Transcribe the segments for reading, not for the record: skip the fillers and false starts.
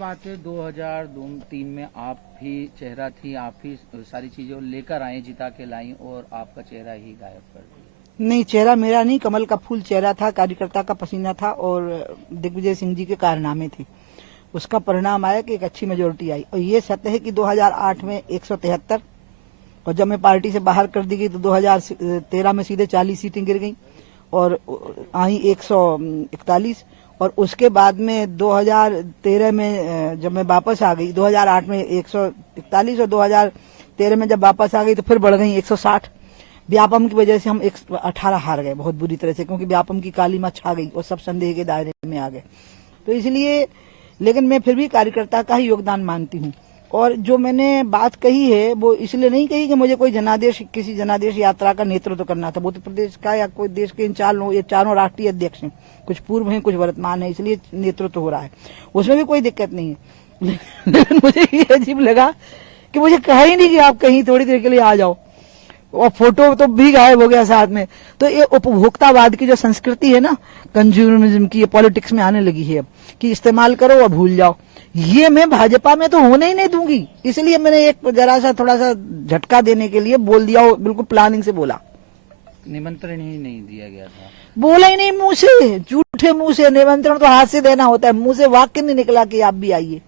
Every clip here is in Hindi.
बात है 2002-3 में आप ही चेहरा थी, आप ही सारी चीजें लेकर आए, जिता के लाई और आपका चेहरा ही गायब कर दिया। नहीं, चेहरा मेरा नहीं, कमल का फूल चेहरा था, कार्यकर्ता का पसीना था और दिग्विजय सिंह जी के कारनामे थे। उसका परिणाम आया कि एक अच्छी मेजोरिटी आई। और ये सत्य है कि 2008 में 173 और जब मैं पार्टी से बाहर कर दी गई तो 2013 में सीधे 40 सीटें गिर गई और आई 141। और उसके बाद में 2013 में जब मैं वापस आ गई, 2008 में 141 और 2013 में जब वापस आ गई तो फिर बढ़ गई 160। व्यापम की वजह से हम 118 हार गए बहुत बुरी तरह से, क्योंकि व्यापम की काली मां छा गई और सब संदेह के दायरे में आ गए। तो इसलिए, लेकिन मैं फिर भी कार्यकर्ता का ही योगदान मानती हूँ। और जो मैंने बात कही है वो इसलिए नहीं कही कि मुझे कोई किसी जनादेश यात्रा का नेतृत्व करना था। वो तो प्रदेश का या कोई देश के इन चारों राष्ट्रीय अध्यक्ष हैं, कुछ पूर्व हैं, कुछ वर्तमान है, इसलिए नेतृत्व हो रहा है, उसमें भी कोई दिक्कत नहीं है। लेकिन मुझे ये अजीब लगा कि मुझे कहा ही नहीं कि आप कहीं थोड़ी देर के लिए आ जाओ, और फोटो तो भी गायब हो गया साथ में। तो ये उपभोक्तावाद की जो संस्कृति है ना, कंज्यूमरिज्म की, ये पॉलिटिक्स में आने लगी है अब, कि इस्तेमाल करो और भूल जाओ। ये मैं भाजपा में तो होने ही नहीं दूंगी। इसलिए मैंने एक जरा सा थोड़ा सा झटका देने के लिए बोल दिया, बिल्कुल प्लानिंग से बोला। निमंत्रण ही नहीं दिया गया था, बोला ही नहीं मुंह से, झूठे मुंह से। निमंत्रण तो हाथ से देना होता है, मुंह से वाक्य नहीं निकला कि आप भी आइए।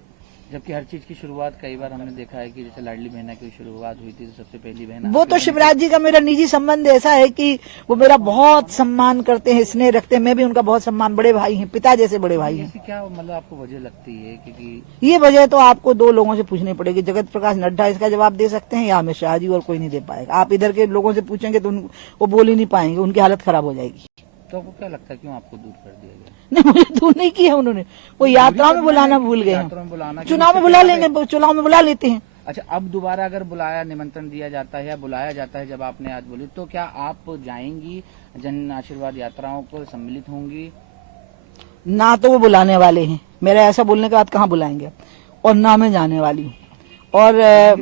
जबकि हर चीज की शुरुआत कई बार हमने देखा है कि जैसे लाडली बहना की शुरुआत हुई थी तो सबसे पहली बहना, वो तो शिवराज जी का मेरा निजी संबंध ऐसा है कि वो मेरा बहुत सम्मान करते हैं, स्नेह रखते हैं, मैं भी उनका बहुत सम्मान, बड़े भाई हैं, पिता जैसे बड़े भाई हैं। क्या मतलब आपको वजह लगती है? क्योंकि ये वजह तो आपको दो लोगों से पूछनी पड़ेगी। जगत प्रकाश नड्डा इसका जवाब दे सकते हैं या अमित शाह जी, और कोई नहीं दे पाएगा। आप इधर के लोगों से पूछेंगे तो वो बोल ही नहीं पाएंगे, उनकी हालत खराब हो जाएगी। तो आपको क्या लगता है क्यों आपको दूर कर दिया गया? नहीं, मुझे दूर नहीं किया उन्होंने, वो यात्रा में बुलाना भूल गए। चुनाव में बुला लेंगे, चुनाव में बुला लेते हैं। अच्छा, अब दोबारा अगर बुलाया, निमंत्रण दिया जाता है या बुलाया जाता है, जब आपने आज बोली, तो क्या आप जाएंगी, जन आशीर्वाद यात्राओं को सम्मिलित होंगी? ना तो वो बुलाने वाले हैं, मेरा ऐसा बोलने के बाद कहाँ बुलाएंगे, और ना मैं जाने वाली हूँ। और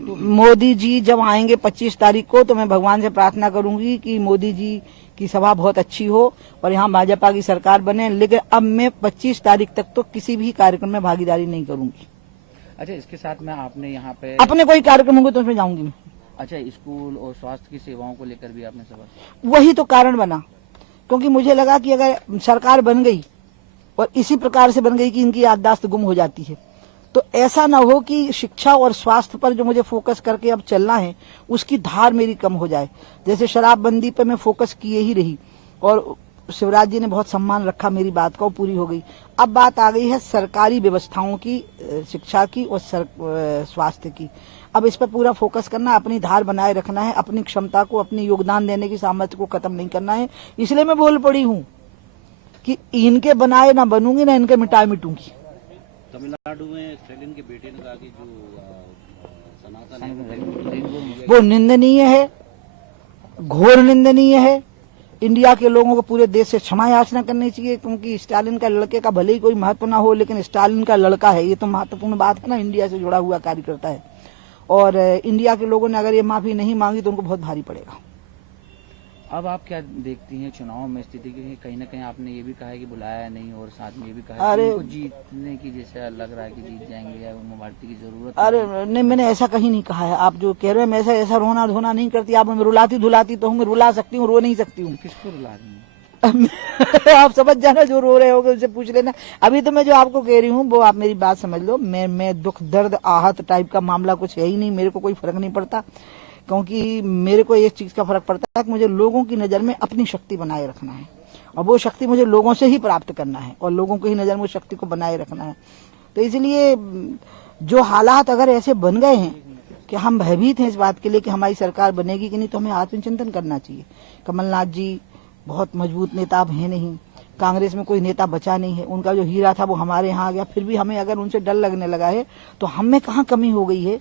मोदी जी जब आएंगे 25 तारीख को, तो मैं भगवान से प्रार्थना करूंगी कि मोदी जी की सभा बहुत अच्छी हो और यहाँ भाजपा की सरकार बने। लेकिन अब मैं 25 तारीख तक तो किसी भी कार्यक्रम में भागीदारी नहीं करूंगी। अच्छा, इसके साथ में आपने यहाँ पे अपने कोई कार्यक्रम होंगे तो उसमें जाऊंगी मैं। अच्छा, स्कूल और स्वास्थ्य की सेवाओं को लेकर भी आपने सवाल? वही तो कारण बना, क्योंकि मुझे लगा कि अगर सरकार बन गई और इसी प्रकार से बन गई कि इनकी याददाश्त गुम हो जाती है, तो ऐसा ना हो कि शिक्षा और स्वास्थ्य पर जो मुझे फोकस करके अब चलना है उसकी धार मेरी कम हो जाए। जैसे शराबबंदी पर मैं फोकस किए ही रही और शिवराज जी ने बहुत सम्मान रखा मेरी बात का, वो पूरी हो गई। अब बात आ गई है सरकारी व्यवस्थाओं की, शिक्षा की और स्वास्थ्य की। अब इस पर पूरा फोकस करना, अपनी धार बनाए रखना है, अपनी क्षमता को, अपनी योगदान देने की सामर्थ्य को खत्म नहीं करना है। इसलिए मैं बोल पड़ी हूँ कि इनके बनाए ना बनूंगी, ना इनके मिटाए मिटूंगी। तमिलनाडु में स्टालिन के बेटे ने कहा कि जो सनातन है वो निंदनीय है, घोर निंदनीय है। इंडिया के लोगों को पूरे देश से क्षमा याचना करनी चाहिए, क्योंकि स्टालिन का लड़के का भले ही कोई महत्व ना हो, लेकिन स्टालिन का लड़का है, ये तो महत्वपूर्ण बात है ना। इंडिया से जुड़ा हुआ कार्यकर्ता है और इंडिया के लोगों ने अगर ये माफी नहीं मांगी तो उनको बहुत भारी पड़ेगा। अब आप क्या देखती हैं चुनाव में स्थिति की? कहीं ना कहीं आपने ये भी कहा है कि बुलाया नहीं, और साथ में ये भी कहा है कि उनको जीतने की जैसे लग रहा है कि जीत जाएंगे या उमा भारती की जरूरत। अरे नहीं, मैंने ऐसा कहीं नहीं कहा है। आप जो कह रहे हैं मैं ऐसा रोना धोना नहीं करती। आप मैं रुलाती धुलाती तो हूँ, मैं रुला सकती हूँ, रो नहीं सकती हूँ। किसको रुला रही हैं? आप समझ जाना, जो रो रहे होगे उनसे पूछ लेना। अभी तो मैं जो आपको कह रही हूँ वो आप मेरी बात समझ लो। मैं दुख दर्द आहत टाइप का मामला कुछ है ही नहीं, मेरे को कोई फर्क नहीं पड़ता। क्योंकि मेरे को एक चीज का फर्क पड़ता है कि मुझे लोगों की नजर में अपनी शक्ति बनाए रखना है, और वो शक्ति मुझे लोगों से ही प्राप्त करना है, और लोगों की नजर में उस शक्ति को बनाए रखना है। तो इसलिए जो हालात अगर ऐसे बन गए हैं कि हम भयभीत हैं इस बात के लिए कि हमारी सरकार बनेगी कि नहीं, तो हमें आत्मचिंतन करना चाहिए। कमलनाथ जी बहुत मजबूत नेता अब है नहीं, कांग्रेस में कोई नेता बचा नहीं है, उनका जो हीरा था वो हमारे यहाँ आ गया। फिर भी हमें अगर उनसे डर लगने लगा है तो हम में कहाँ कमी हो गई है?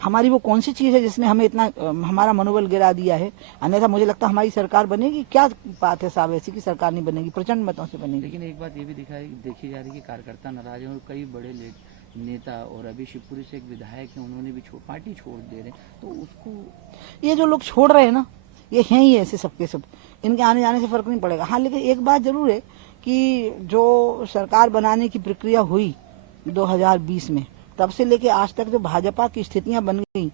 हमारी वो कौन सी चीज है जिसने हमें इतना हमारा मनोबल गिरा दिया है? अन्यथा मुझे लगता है हमारी सरकार बनेगी। क्या बात है साहब, ऐसी की सरकार नहीं बनेगी, प्रचंड मतों से बनेगी। लेकिन एक बात ये भी देखी जा रही है कि कार्यकर्ता नाराज हैं और कई बड़े नेता, और अभी शिवपुरी से एक विधायक है, उन्होंने भी पार्टी छोड़ दे रहे, तो उसको ये जो लोग छोड़ रहे हैं ना, ये हैं ही ऐसे सबके सब, इनके आने जाने से फर्क नहीं पड़ेगा। हाँ, लेकिन एक बात जरूर है कि जो सरकार बनाने की प्रक्रिया हुई 2020 में, तब से लेके आज तक जो भाजपा की स्थितियां बन गई,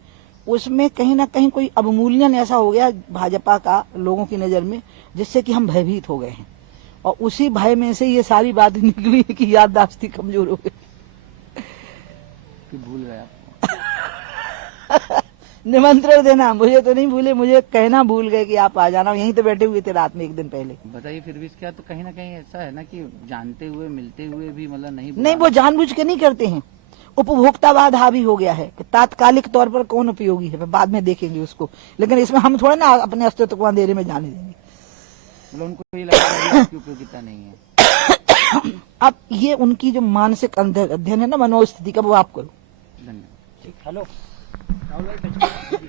उसमें कहीं ना कहीं कोई अवमूल्यन ऐसा हो गया भाजपा का लोगों की नजर में, जिससे कि हम भयभीत हो गए हैं। और उसी भय में से ये सारी बातें निकली कि याददाश्त कमजोर हो गई, कि भूल गए आप। निमंत्रण देना मुझे तो नहीं भूले, मुझे कहना भूल गए कि आप आ जाना। यहीं तो बैठे हुए थे रात में एक दिन पहले। बताइए फिर भी इसका तो कहीं ना कहीं ऐसा है ना कि जानते हुए मिलते हुए भी मतलब नहीं नहीं, वो जानबूझ के नहीं करते हैं। उपभोक्तावाद हावी हो गया है कि तात्कालिक तौर पर कौन उपयोगी है, बाद में देखेंगे उसको, लेकिन इसमें हम थोड़ा ना अपने अस्तित्व को अंधेरे में जाने देंगे। मतलब उनको ये लगता है कि उपयोगिता नहीं है। अब ये उनकी जो मानसिक अध्ययन है ना मनोस्थिति का, वो आप करो। धन्यवाद। हेलो राहुल भाई